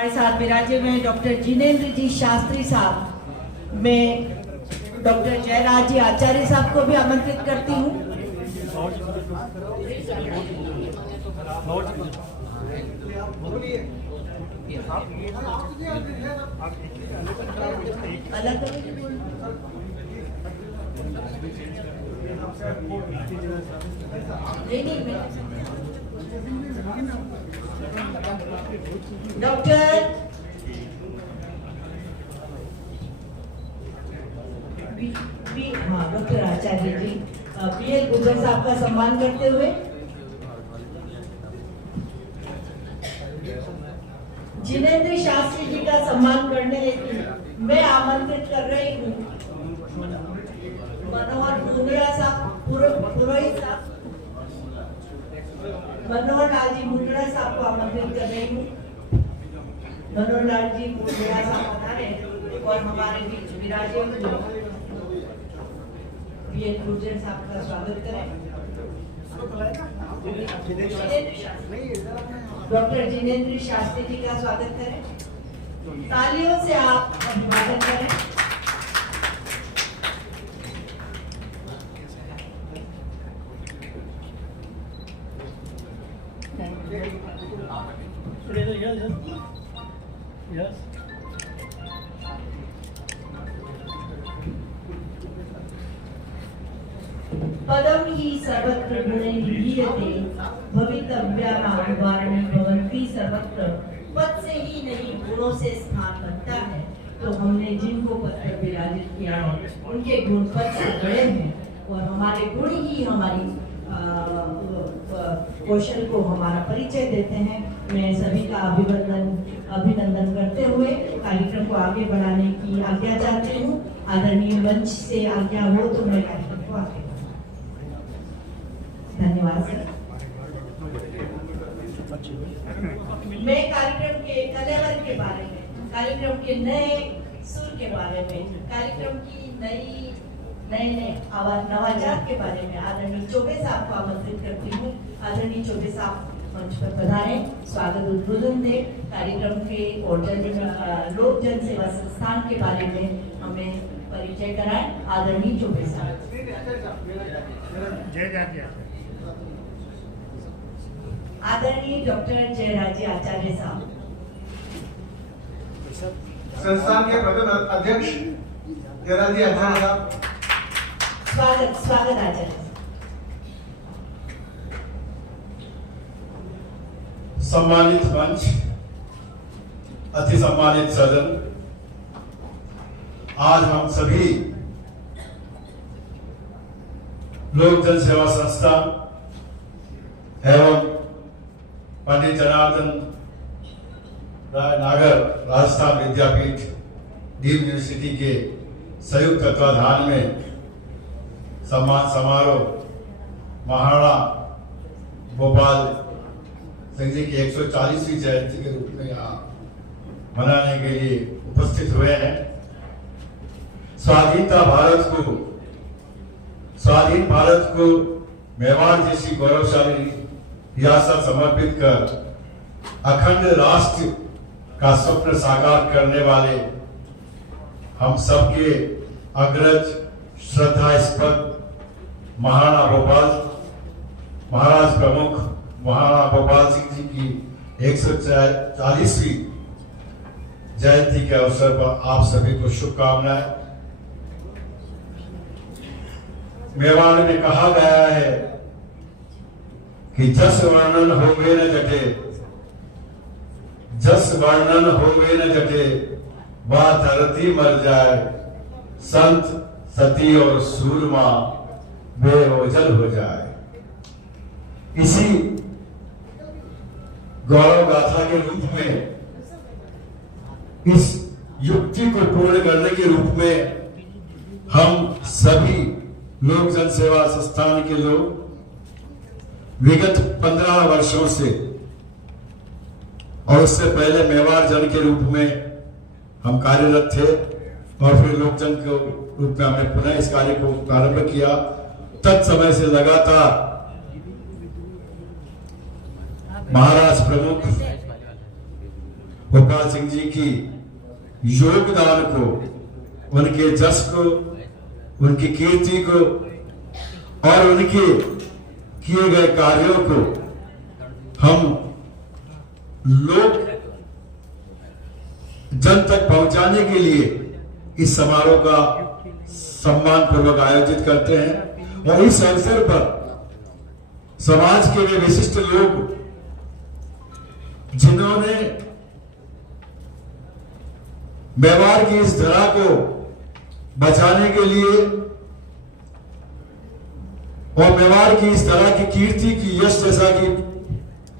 हमारे साथ विराजे में डॉक्टर जिनेंद्र जी शास्त्री साहब, मैं डॉक्टर जयराज जी आचार्य साहब को भी आमंत्रित करती हूँ। डॉक्टर डॉक्टर आचार्य जी पीएल गुजर साहब का सम्मान करते हुए जिनेंद्र शास्त्री जी का सम्मान करने मैं आमंत्रित कर रही हूँ मनोहर मुंद्रा साहब, पुरोहित साहब, मनोहर लाल जी मुंद्रा साहब को आमंत्रित कर रही हूँ। मनोहर लाल जी मुंद्रा साहब पधारे और हमारे बीच विराजे पीएल गुर्जर साहब का स्वागत करें। डॉक्टर जिनेंद्र शास्त्री जी का स्वागत करें। तालियों से आप अभिवादन करें। Yes. पदम ही सर्वत्र गुणे विधीयते भवितव्यानां वारणी भवन्ति सर्वत्र। पद से ही नहीं गुणों से स्थान बनता है। तो हमने जिनको पद पर विराजित किया है उनके गुण पद से बड़े हैं और हमारे गुण ही हमारी कौशल को हमारा परिचय देते हैं। मैं सभी का अभिनंदन करते हुए कार्यक्रम को आगे बढ़ाने की आज्ञा चाहती हूँ। आदरणीय मंच से आज्ञा हो तो मैं कार्यक्रम को आगे धन्यवाद सर। मैं कार्यक्रम के कलेवर के बारे में, कार्यक्रम के नए सुर के बारे में, कार्यक्रम की नए नवाचार के बारे में आदरणीय चौबे साहब को आमंत्रित करती हूँ। आदरणीय चौबे साहब मंच पर पधारे, स्वागत उद्बोधन दे, कार्यक्रम के और लोक जन सेवा संस्थान के बारे में हमें परिचय कराएं। आदरणीय चौबे साहब। आदरणीय डॉक्टर जयराज जी आचार्य साहब। संस्थान के प्रथम अध्यक्ष जयराज जी आचार्य साहब। स्वागत आचार्य। सम्मानित मंच, अति सम्मानित सदन, आज हम सभी लोक जन सेवा संस्थान एवं पंडित जनार्दन राय नागर राजस्थान विद्यापीठ डीम्ड यूनिवर्सिटी के संयुक्त तत्वाधान में सम्मान समारोह महाराणा भोपाल सिंह जी की 140वीं जयंती के रूप में यहाँ मनाने के लिए उपस्थित हुए हैं। स्वाधीन भारत को मेवाड़ जैसी गौरवशाली रियासत समर्पित कर अखंड राष्ट्र का स्वप्न साकार करने वाले हम सबके अग्रज श्रद्धास्पद महाराज प्रमुख महाराणा भोपाल सिंह जी की 140वीं जयंती के अवसर पर आप सभी को शुभकामनाएं। मेवाड़ में कहा गया है कि जस वर्णन होवे न जटे बात धरती मर जाए, संत सती और सूरमा बेओजल हो जाए। इसी गौरव गाथा के रूप में, इस युक्ति को पूर्ण करने के रूप में हम सभी लोक जन सेवा संस्थान के लोग विगत 15 वर्षों से और उससे पहले मेवाड़ जन के रूप में हम कार्यरत थे और फिर लोक जन के रूप में हमने पुनः इस कार्य को प्रारंभ किया। तत्समय से लगातार महाराज प्रमुख गोपाल सिंह जी की योगदान को, उनके जस को, उनकी कीर्ति को और उनके किए गए कार्यों को हम लोग जन तक पहुंचाने के लिए इस समारोह का सम्मान पूर्वक आयोजित करते हैं। और इस अवसर पर समाज के वे विशिष्ट लोग जिन्होंने मेवाड़ की इस धरा को बचाने के लिए और मेवाड़ की इस धरा की कीर्ति की यश, जैसा कि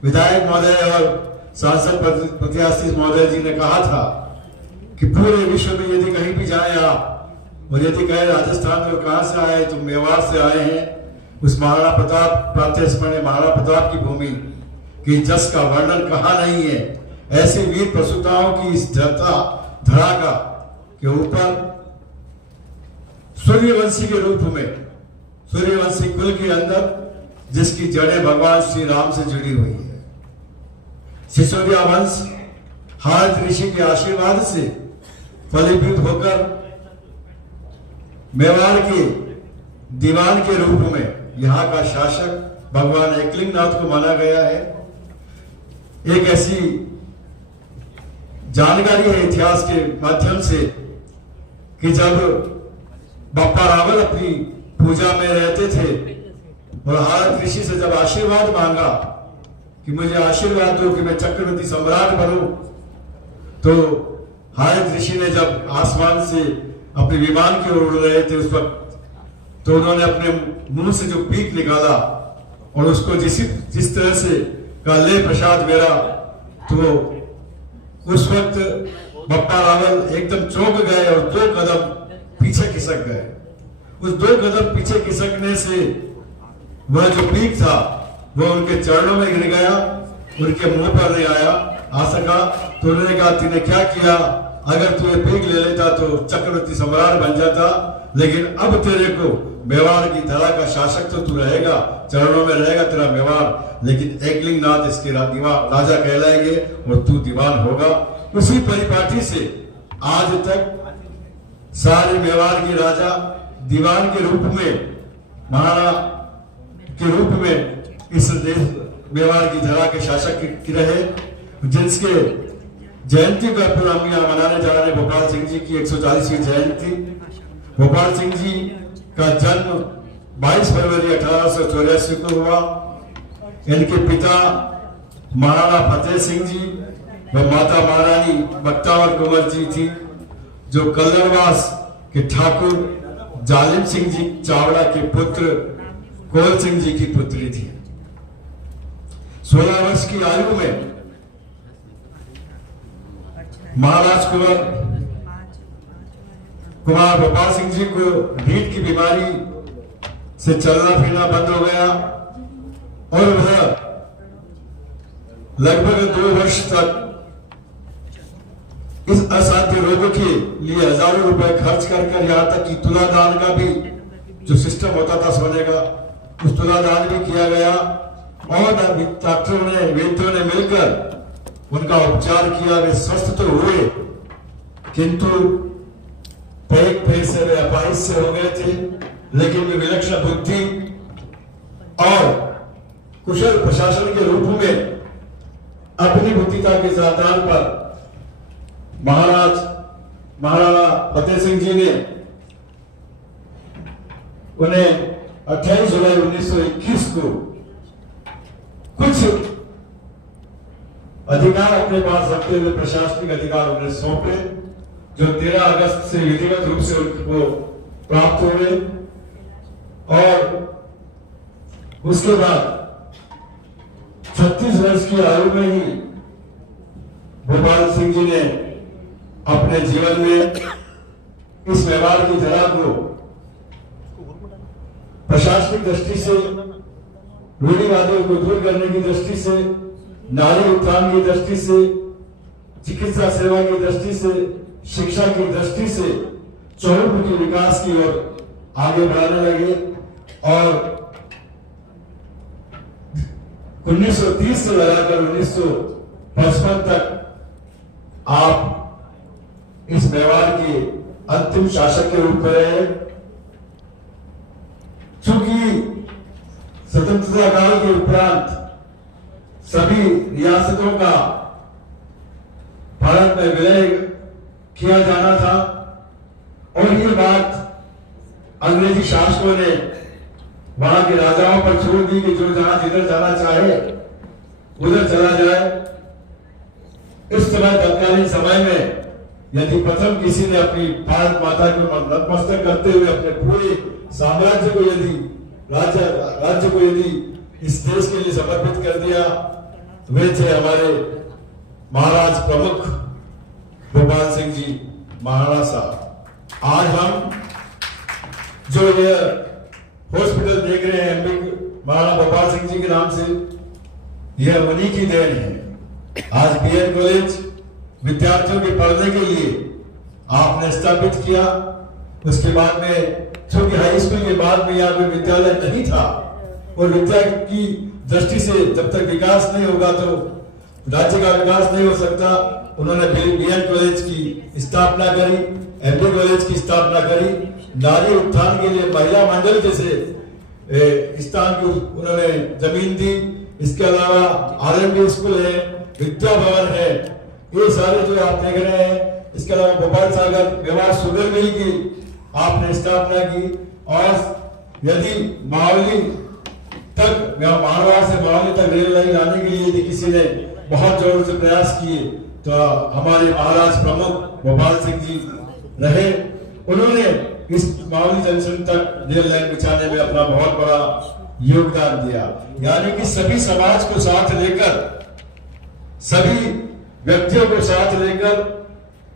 विधायक महोदय और सांसद प्रत्याशी महोदय जी ने कहा था कि पूरे विश्व में यदि कहीं भी जाए आप और यदि कहे राजस्थान में कहां से आए तो मेवाड़ से आए हैं, उस महाराणा प्रताप प्रातःस्मरणीय महाराणा प्रताप की भूमि की जस का वर्णन कहा नहीं है। ऐसे वीर प्रसूताओं की इस धरा का के ऊपर सूर्यवंशी के रूप में, सूर्यवंशी कुल के अंदर जिसकी जड़ें भगवान श्री राम से जुड़ी हुई है, सिसोदिया वंश हार्द ऋषि के आशीर्वाद से फलीभूत होकर मेवाड़ के दीवान के रूप में यहाँ का शासक भगवान एकलिंगनाथ को माना गया है। एक ऐसी जानकारी है इतिहास के माध्यम से कि जब बप्पा रावल अपनी पूजा में रहते थे और हार्द ऋषि से जब आशीर्वाद मांगा कि मुझे आशीर्वाद दो कि मैं चक्रवर्ती सम्राट बनूं, तो हार्द ऋषि ने जब आसमान से अपने विमान की ओर उड़ रहे थे उस वक्त, तो उन्होंने अपने मुंह से जो पीक निकाला और उसको जिस तरह से का ले प्रसाद मेरा, तो उस वक्त बप्पा रावल एकदम चौंक गए और 2 कदम पीछे खिसक गए। उस 2 कदम पीछे खिसकने से वह जो पीक था वह उनके चरणों में गिर गया, उनके मुंह पर नहीं आ सका। तो उन्होंने कहा तूने क्या किया, अगर तू ये पीक ले लेता तो चक्रवर्ती सम्राट बन जाता, लेकिन अब तेरे को मेवाड़ की धरा का शासक तो तू रहेगा, चरणों में रहेगा तेरा मेवाड़, लेकिन एकलिंगनाथ इसके राजा कहलाएंगे और तू दीवान होगा। उसी परिपाटी से आज तक सारे मेवाड़ के राजा दीवान के रूप में, महाराणा के रूप में इस देश मेवाड़ की धरा के शासक की रहे, जिसके जयंती का हम यहाँ मनाने जा रहे हैं गोपाल सिंह जी की 140वीं जयंती। गोपाल सिंह जी का जन्म 22 फरवरी 1884 को हुआ। इनके पिता महाराणा फतेह सिंह जी व माता महारानी बख्तावर कुंवर जी थी, जो कल्लरवास के ठाकुर जालिम सिंह जी चावड़ा के पुत्र कोल सिंह जी की पुत्री थी। 16 वर्ष की आयु में महाराज कुमार गोपाल सिंह जी को रीढ़ की बीमारी से चलना फिरना बंद हो गया और वह लगभग 2 वर्ष तक इस असाध्य रोग के लिए हजारों रुपए खर्च कर यहाँ तक कि तुलादान का भी जो सिस्टम होता था सोने का, उस तुलादान भी किया गया और डॉक्टरों ने, वैद्यों ने मिलकर उनका उपचार किया। वे स्वस्थ तो हुए किंतु पेट से वे अपाहिज से हो गए थे, लेकिन वे विलक्षण बुद्धि और कुशल प्रशासन के रूप में अपनी बुद्धिता के आधार पर महाराणा फतेह सिंह जी ने उन्हें 28 जुलाई 1921 को कुछ अधिकार अपने पास रखते हुए प्रशासनिक अधिकार उन्हें सौंपे, जो 13 अगस्त से विधिवत रूप से उनको प्राप्त हुए। और उसके बाद 36 वर्ष की आयु में ही गोपाल सिंह जी ने अपने जीवन में इस मेवाड़ की धरा को प्रशासनिक दृष्टि से, रूढ़िवादियों को दूर करने की दृष्टि से, नारी उत्थान की दृष्टि से, चिकित्सा सेवा की दृष्टि से, शिक्षा की दृष्टि से चहुमुखी विकास की ओर आगे बढ़ाने लगे। और 1930 से लगाकर 1955 तक आप इस मेवाड़ के अंतिम शासक के रूप में रहे। चूंकि स्वतंत्रता काल के उपरांत सभी रियासतों का भारत में विलय किया जाना था और ये बात अंग्रेजी शासकों ने वहां के राजाओं पर छोड़ दी कि जो जहां जिधर जाना चाहे उधर चला जाए। इस समय तत्कालीन समय में यदि प्रथम किसी ने अपनी भारत माता को नतमस्तक करते हुए अपने पूरे साम्राज्य को यदि राज्य को यदि इस देश के लिए समर्पित कर दिया, वे थे हमारे महाराज प्रमुख गोपाल सिंह जी महाराणा साहब। आज हम जो ये हॉस्पिटल देख रहे हैं एमपी महाराणा गोपाल सिंह जी के नाम से, यह उन्हीं की देन है। आज बीएड कॉलेज विद्यार्थियों के पढ़ने के लिए आपने स्थापित किया। उसके बाद में चूंकि हाई स्कूल के बाद में यहाँ कोई विद्यालय नहीं था और विद्या की दृष्टि से जब तक विकास नहीं होगा तो राज्य का विकास नहीं हो सकता, उन्होंने बीएड कॉलेज की स्थापना करी, एमपी कॉलेज की स्थापना करी। नारी उत्थान के लिए महिला मंडल जैसे स्थान की उन्होंने जमीन दी। इसके अलावा आरएमबी स्कूल है, विद्या भवन है, ये सारे जो आप देख रहे हैं। इसके अलावा भोपाल सागर मेवाड़ शुगर मिल की आपने स्थापना की। और यदि मावली तक मारवाड़ से मावली तक रेल लाइन लाने के लिए यदि किसी ने बहुत जोर से प्रयास किए तो हमारे महाराज प्रमुख गोपाल सिंह जी रहे। उन्होंने इस मावली जंक्शन तक रेल लाइन बिछाने में अपना बहुत बड़ा योगदान दिया। यानी कि सभी समाज को साथ लेकर, सभी व्यक्तियों को साथ लेकर